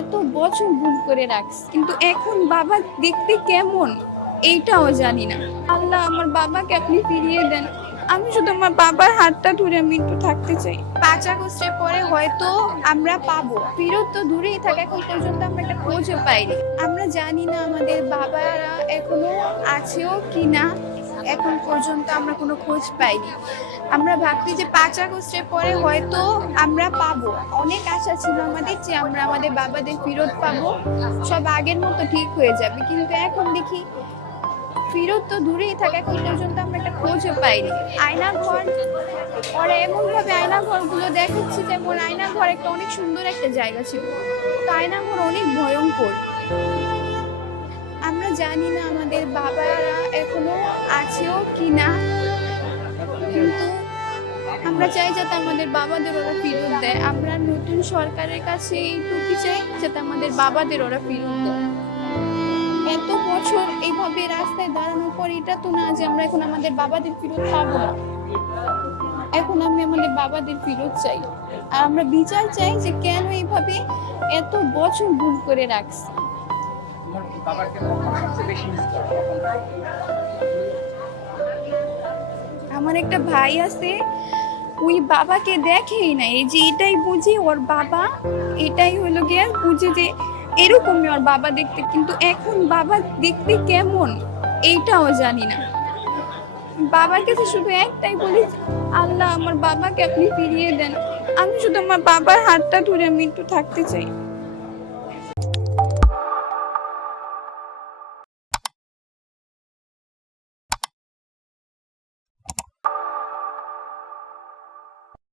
এত বছর ভুল করে রাখছি, কিন্তু এখন বাবা দেখতে কেমন এইটাও জানি না। আল্লাহ, আমার বাবাকে আপনি ফিরিয়ে দেন। আমি শুধু আমার বাবার হাতটা ধরে আমি একটু থাকতে চাই। 5 আগস্টের পরে হয়তো আমরা পাবো, ফিরত তো দূরেই থাকে, এখন পর্যন্ত আমরা একটা খোঁজও পাইনি। আমরা জানি না আমাদের বাবারা এখনো আছেও কিনা, এখন পর্যন্ত আমরা কোনো খোঁজ পাইনি। আমরা ভাবছি যে 5 আগস্টের পরে হয়তো আমরা পাবো, অনেক আশা ছিল আমাদের যে আমরা আমাদের বাবাদের ফেরত পাবো, সব আগের মতো ঠিক হয়ে যাবে, কিন্তু এখন দেখি ফেরত তো দূরেই থাকে, এখন পর্যন্ত আমরা একটা খোঁজও পাইনি। আয়না ঘর, ওরা এমন ভাবে আয়না ঘরগুলো দেখাচ্ছে যেমন আয়না ঘর একটা অনেক সুন্দর একটা জায়গা ছিল, তো আয়না ঘর অনেক ভয়ঙ্কর। আমরা জানি না আমাদের বাবারা এখনো আছেও কিনা, কিন্তু আমরা চাই যাতে আমাদের বাবাদের ওরা ফেরত দেয়। আমরা নতুন সরকারের কাছে এইটুকু চাই যাতে আমাদের বাবাদের ওরা ফেরত দেয়। এত বছর এইভাবে রাস্তায় দাঁড়ানোর পর এটা তো না যে আমরা এখন আমাদের বাবাদের ফেরত পাবো না। এখন আমি আমাদের বাবাদের ফেরত চাই, আর আমরা বিচার চাই যে কেন এইভাবে এত বছর ভুল করে রাখছি। আমার একটা ভাই আছে, ওই বাবাকে দেখেই না, এই যে এটাই বুঝি ওর বাবা, এটাই হলো গিয়ে বুঝি যে এরকমই ওর বাবা দেখতে, কিন্তু এখন বাবা দেখতে কেমন এইটাও জানি না। বাবার কাছে শুধু একটাই বলি, আল্লাহ, আমার বাবাকে আপনি ফিরিয়ে দেন। আমি শুধু আমার বাবার হাতটা ধরে আমি একটু থাকতে চাই।